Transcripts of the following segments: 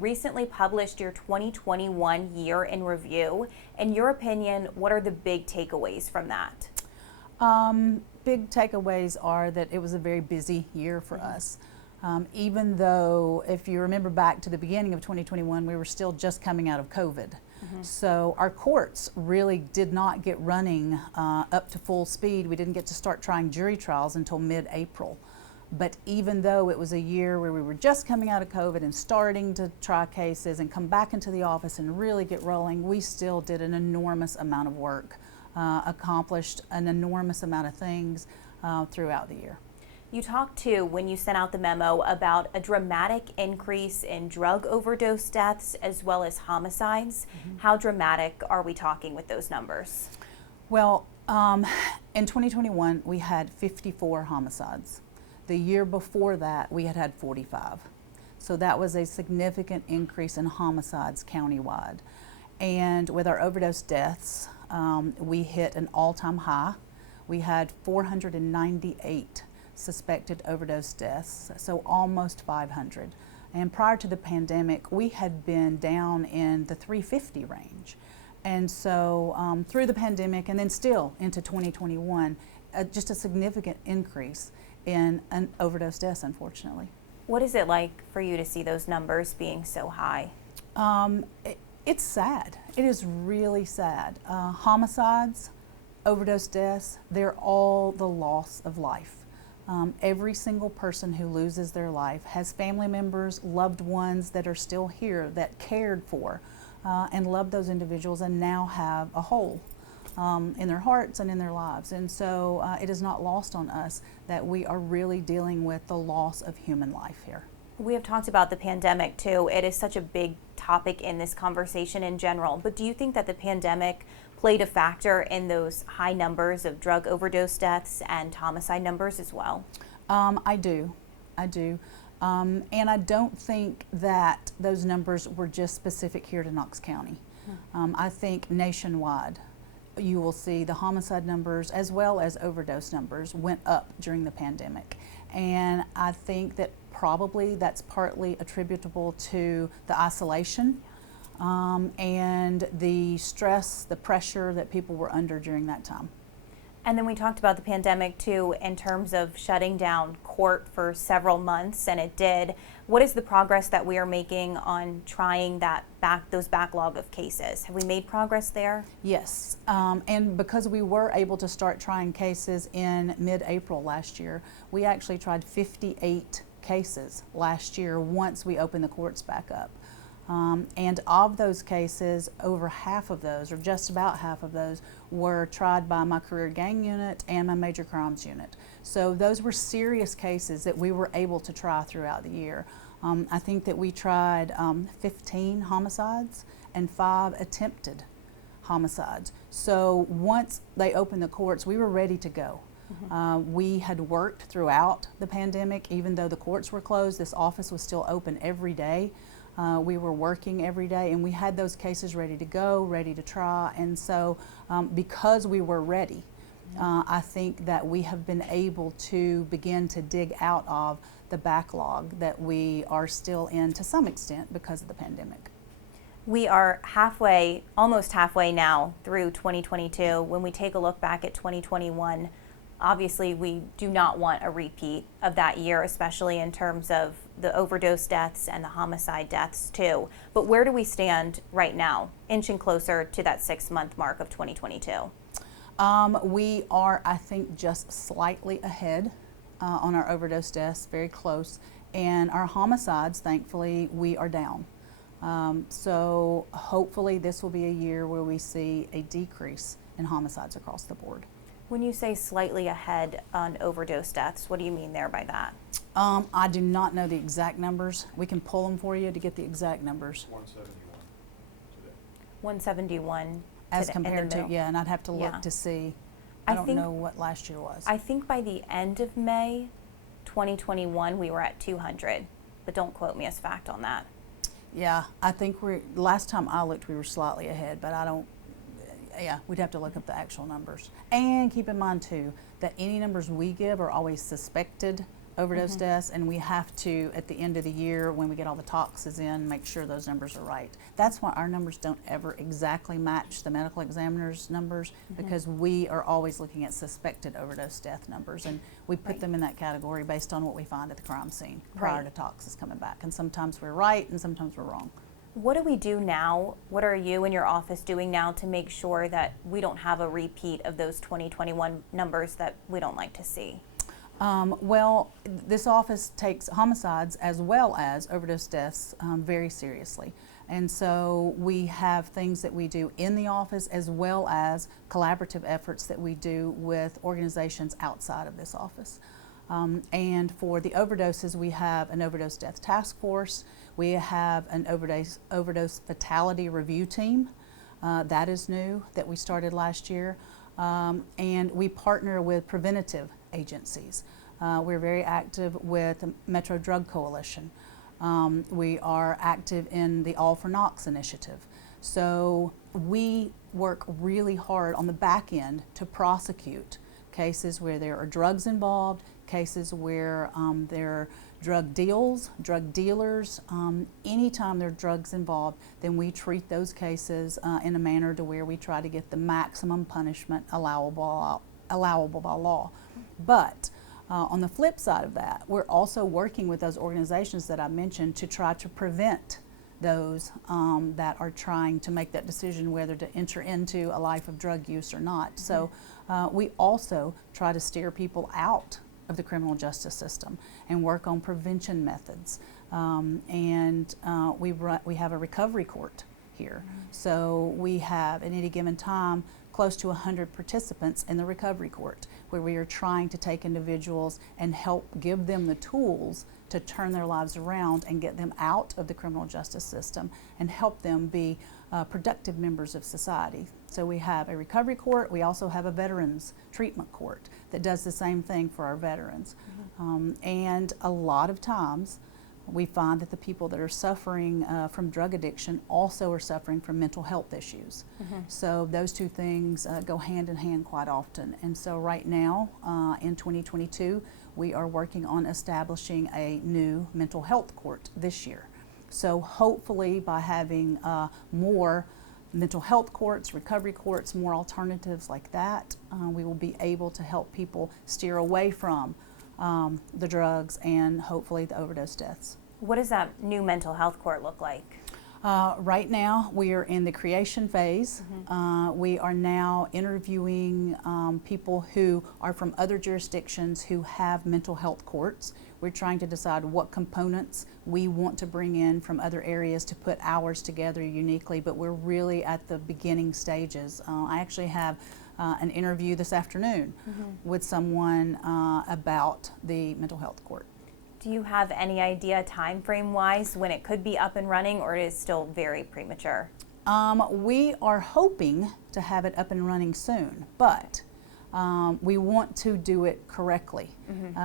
recently published your 2021 year in review. In your opinion, what are the big takeaways from that? Big takeaways are that it was a very busy year for us. Even though, if you remember back to the beginning of 2021, we were still just coming out of COVID. So our courts really did not get running up to full speed. We didn't get to start trying jury trials until mid-April. But even though it was a year where we were just coming out of COVID and starting to try cases and come back into the office and really get rolling, we still did an enormous amount of work, accomplished an enormous amount of things throughout the year. You talked too, when you sent out the memo, about a dramatic increase in drug overdose deaths as well as homicides. How dramatic are we talking with those numbers? Well, in 2021, we had 54 homicides. The year before that, we had 45. So that was a significant increase in homicides countywide. And with our overdose deaths, we hit an all-time high. We had 498 suspected overdose deaths, so almost 500. And prior to the pandemic, we had been down in the 350 range. And so through the pandemic and then still into 2021, just a significant increase in overdose deaths, unfortunately. What is it like for you to see those numbers being so high? It's sad. It is really sad. Homicides, overdose deaths, they're all the loss of life. Every single person who loses their life has family members, loved ones that are still here that cared for and loved those individuals and now have a hole in their hearts and in their lives. And so it is not lost on us that we are really dealing with the loss of human life here. We have talked about the pandemic too. It is such a big topic in this conversation in general, but do you think that the pandemic played a factor in those high numbers of drug overdose deaths and homicide numbers as well? I do. And I don't think that those numbers were just specific here to Knox County. I think nationwide you will see the homicide numbers as well as overdose numbers went up during the pandemic. And I think that probably that's partly attributable to the isolation and the stress, the pressure that people were under during that time. And then we talked about the pandemic too in terms of shutting down court for several months, and it did. What is the progress that we are making on trying those backlog of cases? Have we made progress there? Yes, and because we were able to start trying cases in mid-April last year, we actually tried 58 cases last year once we opened the courts back up. And of those cases, over half of those, or just about half of those, were tried by my career gang unit and my major crimes unit. So those were serious cases that we were able to try throughout the year. I think that we tried 15 homicides and 5 attempted homicides. So once they opened the courts, we were ready to go. We had worked throughout the pandemic. Even though the courts were closed, this office was still open every day. We were working every day, and we had those cases ready to go, ready to try. And so because we were ready, I think that we have been able to begin to dig out of the backlog that we are still in to some extent because of the pandemic. We are almost halfway now through 2022. When we take a look back at 2021, obviously we do not want a repeat of that year, especially in terms of the overdose deaths and the homicide deaths too. But where do we stand right now, inching closer to that 6-month mark of 2022? We are, I think, just slightly ahead on our overdose deaths, very close. And our homicides, thankfully, we are down. So hopefully this will be a year where we see a decrease in homicides across the board. When you say slightly ahead on overdose deaths, what do you mean there by that? I do not know the exact numbers. We can pull them for you to get the exact numbers. 171 today. 171 as compared to, yeah, and I'd have to look to see. I don't know what last year was. I think by the end of May 2021 we were at 200, but don't quote me as fact on that. Yeah, I think last time I looked we were slightly ahead, but I don't, yeah, we'd have to look up the actual numbers. And keep in mind too that any numbers we give are always suspected overdose deaths, and we have to, at the end of the year, when we get all the toxes in, make sure those numbers are right. That's why our numbers don't ever exactly match the medical examiner's numbers, because we are always looking at suspected overdose death numbers, and we put them in that category based on what we find at the crime scene prior to toxes coming back. And sometimes we're right, and sometimes we're wrong. What do we do now? What are you and your office doing now to make sure that we don't have a repeat of those 2021 numbers that we don't like to see? Well, this office takes homicides as well as overdose deaths very seriously. And so we have things that we do in the office as well as collaborative efforts that we do with organizations outside of this office. And for the overdoses, we have an overdose death task force. We have an overdose fatality review team. That is new, that we started last year. And we partner with preventative agencies. We're very active with the Metro Drug Coalition. We are active in the All for Knox initiative. So we work really hard on the back end to prosecute cases where there are drugs involved, cases where there are drug deals, drug dealers. Anytime there are drugs involved, then we treat those cases in a manner to where we try to get the maximum punishment allowable by law. But on the flip side of that, we're also working with those organizations that I mentioned to try to prevent those that are trying to make that decision whether to enter into a life of drug use or not. So we also try to steer people out of the criminal justice system and work on prevention methods. We have a recovery court here. So we have, at any given time, close to 100 participants in the recovery court, where we are trying to take individuals and help give them the tools to turn their lives around and get them out of the criminal justice system and help them be productive members of society. So we have a recovery court. We also have a veterans treatment court that does the same thing for our veterans. And a lot of times we find that the people that are suffering from drug addiction also are suffering from mental health issues. So those two things go hand in hand quite often. And so right now, in 2022, we are working on establishing a new mental health court this year. So hopefully by having more mental health courts, recovery courts, more alternatives like that, we will be able to help people steer away from the drugs and hopefully the overdose deaths. What does that new mental health court look like? Right now, we are in the creation phase. We are now interviewing people who are from other jurisdictions who have mental health courts. We're trying to decide what components we want to bring in from other areas to put ours together uniquely, but we're really at the beginning stages. I actually have an interview this afternoon with someone about the mental health court. Do you have any idea time frame wise when it could be up and running, or it is still very premature? We are hoping to have it up and running soon, but we want to do it correctly.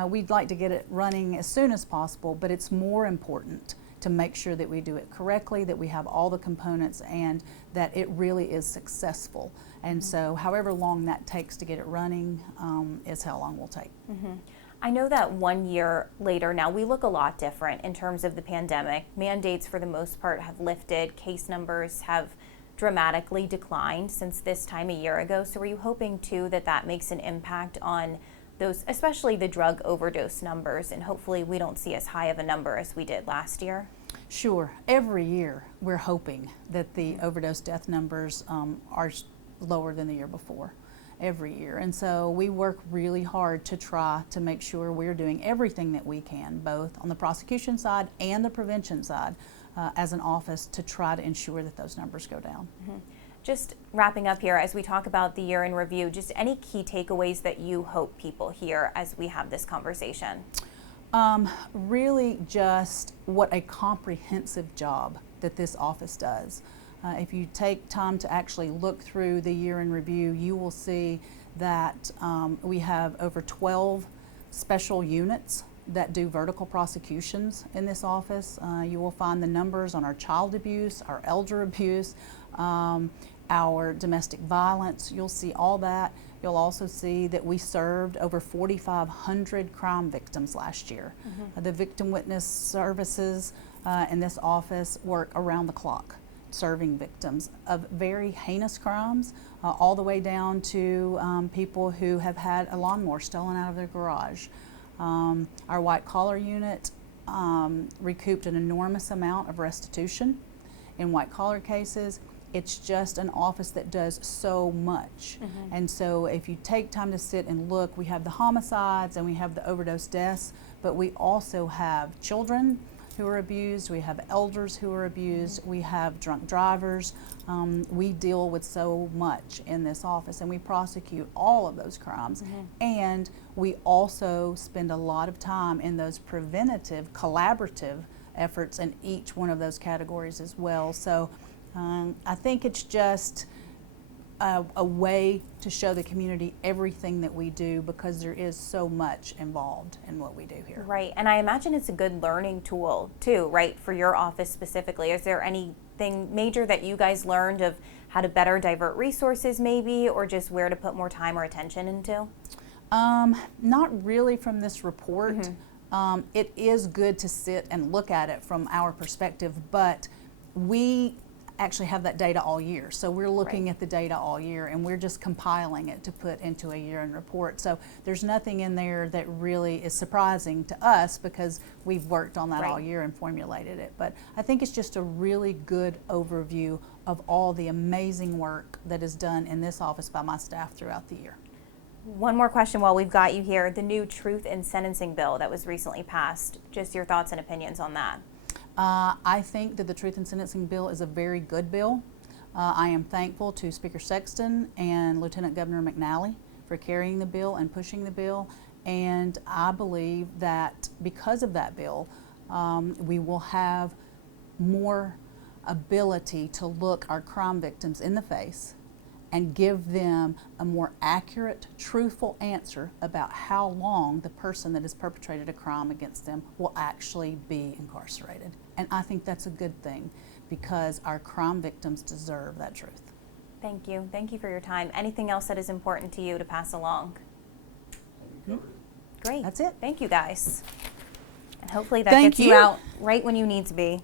We'd like to get it running as soon as possible, but it's more important to make sure that we do it correctly, that we have all the components, and that it really is successful. And so however long that takes to get it running is how long we'll take. I know that 1 year later now, we look a lot different in terms of the pandemic. Mandates for the most part have lifted. Case numbers have dramatically declined since this time a year ago. So are you hoping too that that makes an impact on those, especially the drug overdose numbers, and hopefully we don't see as high of a number as we did last year? Sure. Every year we're hoping that the overdose death numbers are lower than the year before. Every year. And so we work really hard to try to make sure we're doing everything that we can, both on the prosecution side and the prevention side, as an office, to try to ensure that those numbers go down. Just wrapping up here, as we talk about the year in review, just any key takeaways that you hope people hear as we have this conversation? Really just what a comprehensive job that this office does. If you take time to actually look through the year in review, you will see that we have over 12 special units that do vertical prosecutions in this office. You will find the numbers on our child abuse, our elder abuse, our domestic violence. You'll see all that. You'll also see that we served over 4,500 crime victims last year. The victim witness services in this office work around the clock, serving victims of very heinous crimes, all the way down to people who have had a lawnmower stolen out of their garage. Our white collar unit recouped an enormous amount of restitution in white collar cases. It's just an office that does so much. And so if you take time to sit and look, we have the homicides and we have the overdose deaths, but we also have children who are abused, we have elders who are abused, we have drunk drivers. We deal with so much in this office, and we prosecute all of those crimes. And we also spend a lot of time in those preventative, collaborative efforts in each one of those categories as well. So I think it's just a way to show the community everything that we do, because there is so much involved in what we do here. Right, and I imagine it's a good learning tool too, right, for your office specifically. Is there anything major that you guys learned of how to better divert resources maybe, or just where to put more time or attention into? Not really from this report. It is good to sit and look at it from our perspective, but we actually have that data all year. So we're looking at the data all year, and we're just compiling it to put into a year-end report. So there's nothing in there that really is surprising to us, because we've worked on that all year and formulated it. But I think it's just a really good overview of all the amazing work that is done in this office by my staff throughout the year. One more question while we've got you here. The new Truth in Sentencing bill that was recently passed, just your thoughts and opinions on that. I think that the Truth in Sentencing bill is a very good bill. I am thankful to Speaker Sexton and Lieutenant Governor McNally for carrying the bill and pushing the bill. And I believe that because of that bill, we will have more ability to look our crime victims in the face and give them a more accurate, truthful answer about how long the person that has perpetrated a crime against them will actually be incarcerated. And I think that's a good thing, because our crime victims deserve that truth. Thank you. Thank you for your time. Anything else that is important to you to pass along? Great. That's it. Thank you, guys. And hopefully that Thank gets you out right when you need to be.